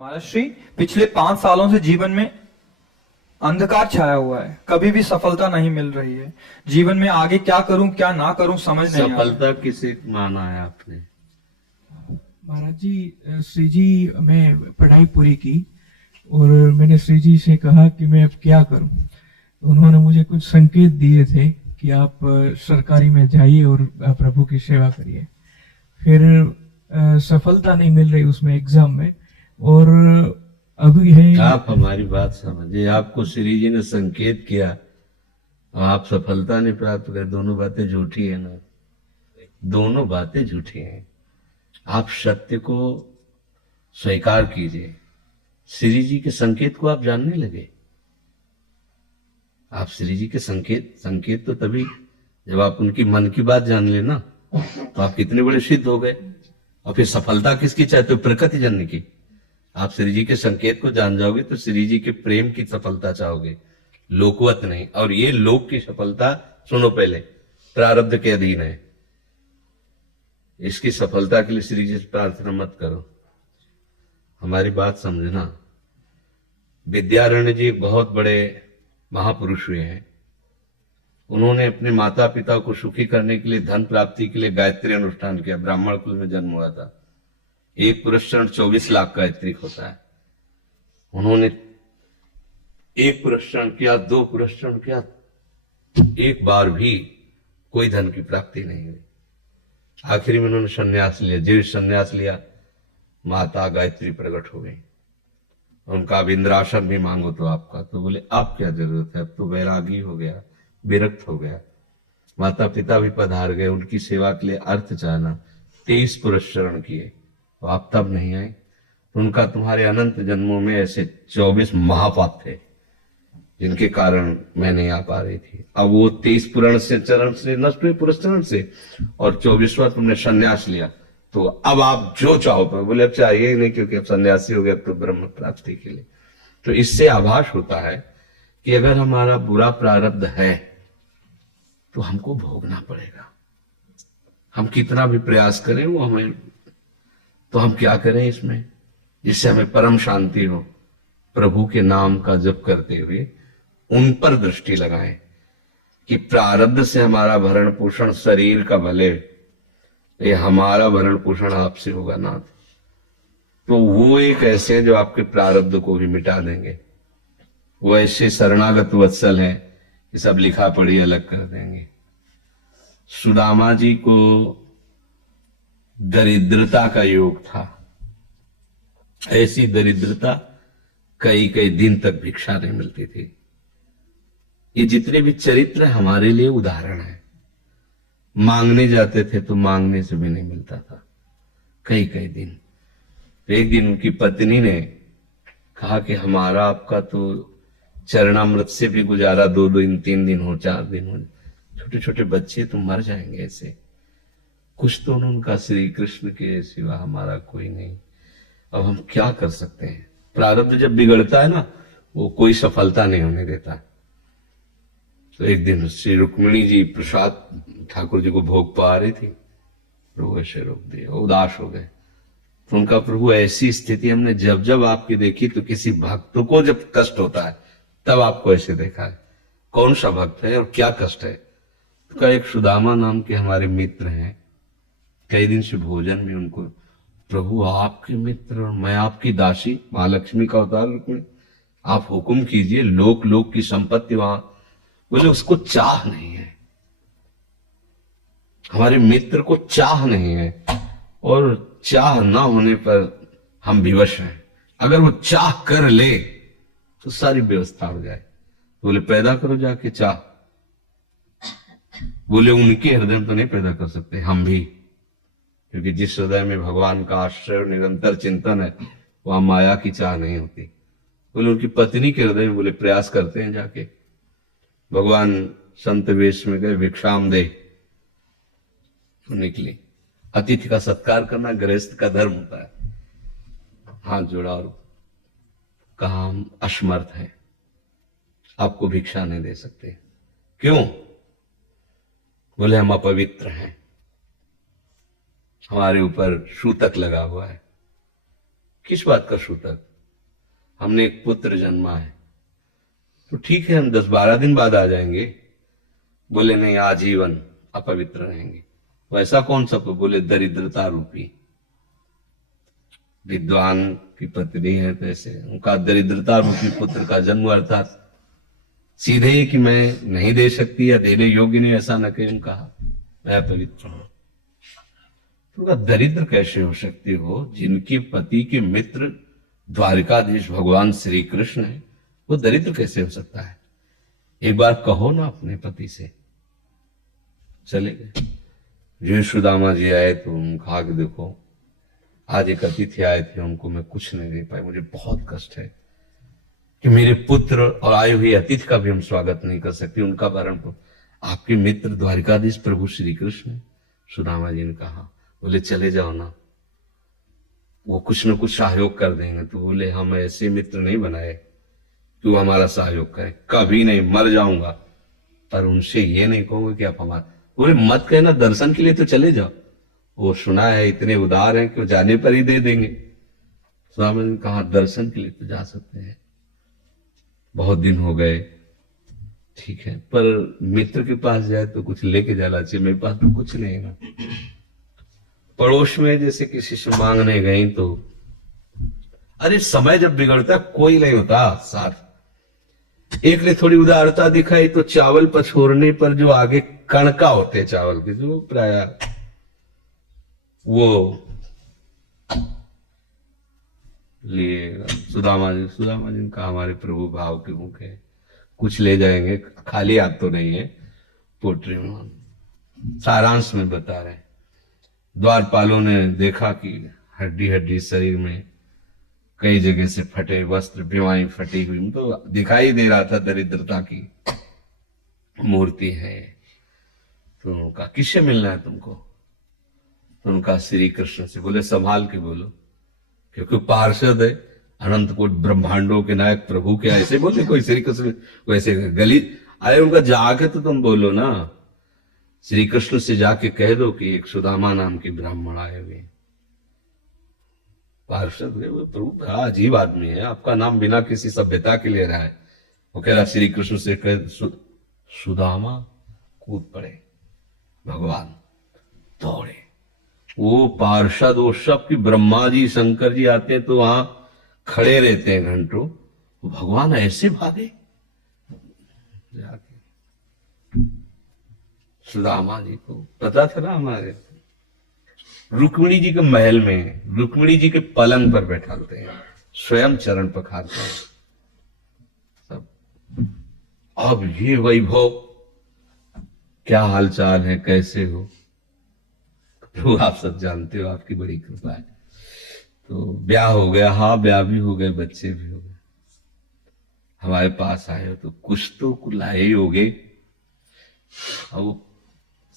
महाराष्ट्री पिछले 5 सालों से जीवन में अंधकार छाया हुआ है। कभी भी सफलता नहीं मिल रही है। जीवन में आगे क्या करूं क्या ना करूं समझ नहीं आ रहा। सफलता किसे माना है आपने? महाराज जी, श्री जी मैं पढ़ाई पूरी की और मैंने श्री जी से कहा कि मैं अब क्या करूं। उन्होंने मुझे कुछ संकेत दिए थे कि आप सरकारी में जाइए और प्रभु की सेवा करिए। फिर सफलता नहीं मिल रही उसमें एग्जाम में, और अभी है। आप हमारी बात समझिए, आपको श्री जी ने संकेत किया और आप सफलता नहीं प्राप्त कर, दोनों बातें झूठी है ना, दोनों बातें झूठी हैं। आप सत्य को स्वीकार कीजिए। श्री जी के संकेत को आप जानने लगे। आप श्री जी के संकेत तो तभी जब आप उनकी मन की बात जान लेना, तो आप कितने बड़े सिद्ध हो गए। और फिर सफलता किसकी चाहते हो? प्रकृति जन्य की। आप श्री जी के संकेत को जान जाओगे तो श्री जी के प्रेम की सफलता चाहोगे, लोकवत नहीं। और ये लोक की सफलता सुनो, पहले प्रारब्ध के अधीन है। इसकी सफलता के लिए श्री जी से प्रार्थना मत करो। हमारी बात समझना। विद्यारण्य जी एक बहुत बड़े महापुरुष हुए हैं। उन्होंने अपने माता पिता को सुखी करने के लिए, धन प्राप्ति के लिए गायत्री अनुष्ठान किया। ब्राह्मण कुल में जन्म हुआ था। एक पुरस्कार 24 लाख गायत्री होता है। उन्होंने एक पुरस्कार किया, 2 पुरस्कार किया, एक बार भी कोई धन की प्राप्ति नहीं हुई। आखिरी में उन्होंने संन्यास लिया। जीव संन्यास लिया, माता गायत्री प्रकट हो गई। उनका अब इंद्रासन भी मांगो तो आपका, तो बोले आप क्या जरूरत है, अब तो वैरागी हो गया, विरक्त हो गया। माता पिता भी पधार गए, उनकी सेवा के लिए अर्थ चाहना। 23 पुरस्कार किए, तो आप तब नहीं आए। तो उनका तुम्हारे अनंत जन्मों में ऐसे 24 महापाप थे जिनके कारण मैं नहीं आ पा रही थी। अब वो 23 पुराण से चरण से नष्ट हुए, पुरस्कार से, और 24वां तुमने संन्यास लिया। तो अब आप जो चाहो तो बोले अब चाहिए ही नहीं, क्योंकि अब सन्यासी हो गया, अब तो ब्रह्म प्राप्ति के लिए। तो इससे आभास होता है कि अगर हमारा बुरा प्रारब्ध है तो हमको भोगना पड़ेगा। हम कितना भी प्रयास करें वो हमें, तो हम क्या करें इसमें जिससे हमें परम शांति हो? प्रभु के नाम का जप करते हुए उन पर दृष्टि लगाएं कि प्रारब्ध से हमारा भरण पोषण शरीर का भले, ये हमारा भरण पोषण आपसे होगा नाथ। तो वो एक ऐसे जो आपके प्रारब्ध को भी मिटा देंगे। वो ऐसे शरणागत वत्सल है कि सब लिखा पढ़ी अलग कर देंगे। सुदामा जी को दरिद्रता का योग था। ऐसी दरिद्रता कई कई दिन तक भिक्षा नहीं मिलती थी। ये जितने भी चरित्र हमारे लिए उदाहरण है। मांगने जाते थे तो मांगने से भी नहीं मिलता था कई कई दिन। तो एक दिन उनकी पत्नी ने कहा कि हमारा आपका तो चरणामृत से भी गुजारा 2 दिन 3 दिन हो, 4 दिन हो, छोटे छोटे बच्चे तो मर जाएंगे ऐसे। कुछ तो उनका श्री कृष्ण के सिवा हमारा कोई नहीं। अब हम क्या कर सकते हैं? प्रारब्ध जब बिगड़ता है ना, वो कोई सफलता नहीं होने देता। तो एक दिन श्री रुक्मिणी जी प्रसाद ठाकुर जी को भोग पा रही थी, प्रभु ऐसे रोक दिए, उदास हो गए। तो उनका प्रभु ऐसी स्थिति हमने जब जब आपकी देखी, तो किसी भक्त को जब कष्ट होता है तब आपको ऐसे देखा है। कौन सा भक्त है और क्या कष्ट है? तो एक सुदामा नाम के हमारे मित्र हैं, कई दिन से भोजन में उनको, प्रभु आपके मित्र और मैं आपकी दासी, महालक्ष्मी का अवतार रुक्मिणी, आप हुक्म कीजिए, लोक लोक की संपत्ति वहां। बोले उसको चाह नहीं है, हमारे मित्र को चाह नहीं है, और चाह ना होने पर हम विवश हैं। अगर वो चाह कर ले तो सारी व्यवस्था हो जाए। बोले पैदा करो जाके चाह। बोले उनके हृदय में तो नहीं पैदा कर सकते, हम भी, क्योंकि जिस हृदय में भगवान का आश्रय और निरंतर चिंतन है वहां माया की चाह नहीं होती। बोले उनकी पत्नी के हृदय में, बोले प्रयास करते हैं जाके। भगवान संत वेश में गए, भिक्षाम दे, तो निकली। अतिथि का सत्कार करना गृहस्थ का धर्म होता है। हाथ जोड़ा और कहा हम असमर्थ हैं, आपको भिक्षा नहीं दे सकते। क्यों? बोले हम अपवित्र हैं, हमारे ऊपर सूतक लगा हुआ है। किस बात का सूतक? हमने एक पुत्र जन्मा है, तो ठीक है हम 10-12 दिन बाद आ जाएंगे। बोले नहीं, आजीवन अपवित्र रहेंगे। वैसा कौन सा? बोले दरिद्रता रूपी। विद्वान की पत्नी है, तो ऐसे उनका दरिद्रता रूपी पुत्र का जन्म, अर्थात सीधे कि मैं नहीं दे सकती या देने योग्य नहीं, ऐसा न कहे, उनका मैं अपवित्र हूं। तो उनका दरिद्र कैसे हो सकते हो? जिनके पति के मित्र द्वारिकाधीश भगवान श्री कृष्ण है, वो दरिद्र कैसे हो सकता है? एक बार कहो ना अपने पति से। चले गए। जो सुदामा जी आए तो कहा कि देखो आज एक अतिथि आए थे, उनको मैं कुछ नहीं दे पाए, मुझे बहुत कष्ट है कि मेरे पुत्र और आए हुए अतिथि का भी हम स्वागत नहीं कर सकते, उनका भरण को आपके मित्र द्वारिकाधीश प्रभु श्री कृष्ण। सुदामा जी ने कहा, बोले चले जाओ ना, वो कुछ न कुछ सहयोग कर देंगे। तो बोले हम ऐसे मित्र नहीं बनाए कि वो हमारा सहयोग करे, कभी नहीं, मर जाऊंगा, पर उनसे ये नहीं कहूंगा कि आप हमारा। बोले मत कहना, दर्शन के लिए तो चले जाओ, वो सुना है इतने उदार हैं कि वो जाने पर ही दे देंगे। स्वामी ने कहा दर्शन के लिए तो जा सकते हैं, बहुत दिन हो गए, ठीक है, पर मित्र के पास जाए तो कुछ लेके जाना चाहिए, मेरे पास तो कुछ नहीं है ना। पड़ोस में जैसे किसी से मांगने गई तो, अरे समय जब बिगड़ता कोई नहीं होता साथ। एक ने थोड़ी उदारता दिखाई तो चावल पछोरने पर जो आगे कणका होते चावल के, जो प्राय वो लिए सुदामा जी ने कहा हमारे प्रभु भाव के मुख है, कुछ ले जाएंगे, खाली हाथ तो नहीं है। पोट्री में सारांश में बता रहे, द्वारपालों ने देखा कि हड्डी हड्डी शरीर में कई जगह से फटे वस्त्र, बीमारी फटी हुई, तो दिखाई दे रहा था दरिद्रता की मूर्ति है। तो उनका किससे मिलना है तुमको? तो उनका श्री कृष्ण से। बोले संभाल के बोलो, क्योंकि पार्षद है, अनंत कोट ब्रह्मांडों के नायक प्रभु के ऐसे बोले कोई श्री कृष्ण वैसे गली। अरे उनका जाके तो तुम बोलो ना, श्री कृष्ण से जाके कह दो कि एक सुदामा नाम के ब्राह्मण आए हुए, पार्षद है वो, प्रभु बड़ा अजीब आदमी है, आपका नाम बिना किसी सभ्यता के ले रहा है। वो कह रहा श्री कृष्ण से कह सुदामा, कूद पड़े, भगवान दौड़े। वो पार्षद वो सब की ब्रह्मा जी शंकर जी आते हैं तो वहां खड़े रहते हैं घंटों, भगवान ऐसे भागे जाके। सुदामा जी को पता था ना, हमारे रुक्मिणी जी के महल में रुक्मिणी जी के पलंग पर बैठाते हैं, स्वयं चरण पखारते हैं सब। अब ये वैभव, क्या हालचाल है, कैसे हो प्रभु? आप सब जानते हो, आपकी बड़ी कृपा है। तो ब्याह हो गया, हाँ ब्याह भी हो गए, बच्चे भी हो गए, हमारे पास आए हो तो कुछ तो लाए ही होगे। अब वो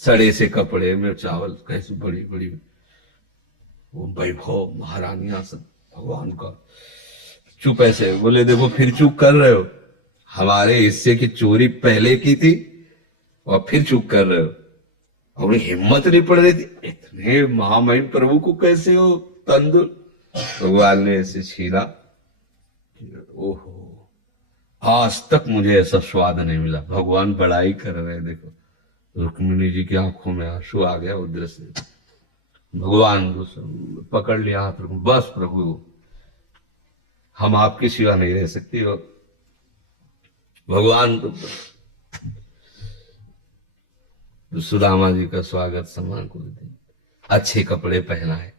सड़े से कपड़े में चावल, कैसे बड़ी बड़ी वो वैभव, महारानियां सब भगवान का। चुप ऐसे बोले, देखो फिर चुप कर रहे हो, हमारे हिस्से की चोरी पहले की थी और फिर चुप कर रहे हो। अपनी हिम्मत नहीं पड़ रही थी, इतने महामहिम प्रभु को कैसे हो तंदुर। भगवान ने ऐसे छीना, ओहो आज तक मुझे ऐसा स्वाद नहीं मिला। भगवान बड़ाई कर रहे, देखो रुक्मिणी जी की आंखों में आंसू आ गया, उधर से भगवान पकड़ लिया हाथ, बस प्रभु हम आपके सिवा नहीं रह सकते। हो भगवान तो सुदामा जी का स्वागत सम्मान को दे, अच्छे कपड़े पहनाए।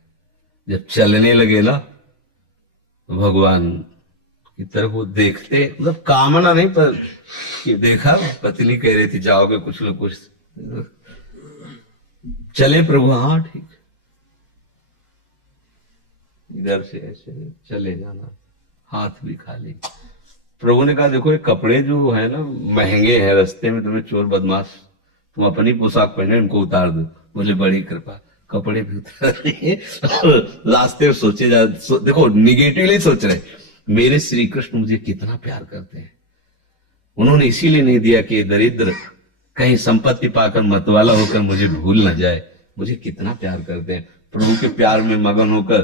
जब चलने लगे ना तो भगवान की तरफ वो देखते, मतलब कामना नहीं, पर कि देखा पत्नी कह रही थी जाओगे कुछ लोग कुछ, चले प्रभु, हाँ ठीक, इधर से ऐसे चले जाना, हाथ भी खाली। प्रभु ने कहा देखो ये कपड़े जो है ना महंगे हैं, रास्ते में तुम्हें चोर बदमाश, तुम अपनी पोशाक पहने, इनको उतार दो। मुझे बड़ी कृपा, कपड़े भी उतार रास्ते में सोचे जा, देखो निगेटिवली सोच रहे, मेरे श्री कृष्ण मुझे कितना प्यार करते हैं। उन्होंने इसीलिए नहीं दिया कि दरिद्र कहीं संपत्ति पाकर मतवाला होकर मुझे भूल न जाए, मुझे कितना प्यार करते हैं। प्रभु के प्यार में मगन होकर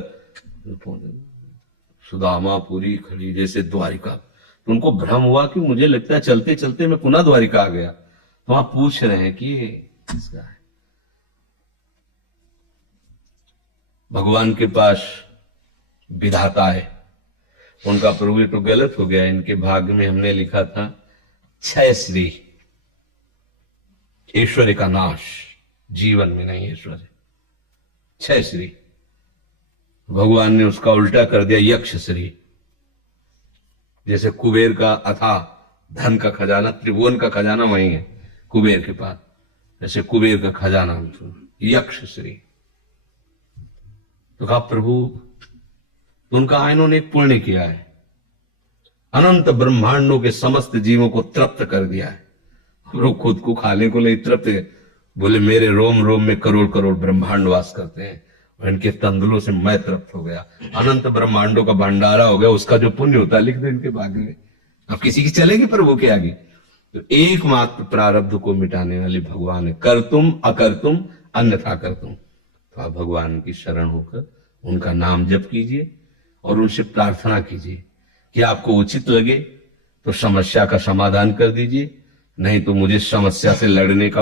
सुदामापुरी खड़ी जैसे द्वारिका। तो उनको भ्रम हुआ कि मुझे लगता है चलते चलते मैं पुनः द्वारिका आ गया। तो वहां पूछ रहे हैं कि ये किसका है। भगवान के पास विधाता है, उनका प्रभु ये तो गलत हो गया, इनके भाग्य में हमने लिखा था क्षय श्री, ऐश्वर्य का नाश, जीवन में नहीं ऐश्वर्य, क्षय श्री। भगवान ने उसका उल्टा कर दिया यक्ष श्री। जैसे कुबेर का अथाह धन का खजाना, त्रिभुवन का खजाना वही है कुबेर के पास, जैसे कुबेर का खजाना यक्ष श्री। तो कहा प्रभु तो उनका इन्होंने एक पुण्य किया है, अनंत ब्रह्मांडों के समस्त जीवों को तृप्त कर दिया है। और वो खुद को खाने को नहीं तृप्त है, बोले मेरे रोम रोम में करोड़ करोड़ ब्रह्मांड वास करते हैं और इनके तंदुलों से मैं तृप्त हो गया। अनंत ब्रह्मांडों का भंडारा हो गया, उसका जो पुण्य होता है लिख दो इनके भाग्य में। अब किसी की चलेगी प्रभु के आगे। तो एकमात्र प्रारब्ध को मिटाने वाले भगवान है, कर तुम अकर तुम अन्यथा कर तुम। तो आप भगवान की शरण होकर उनका नाम जप कीजिए और उनसे प्रार्थना कीजिए कि आपको उचित लगे तो समस्या का समाधान कर दीजिए, नहीं तो मुझे समस्या से लड़ने का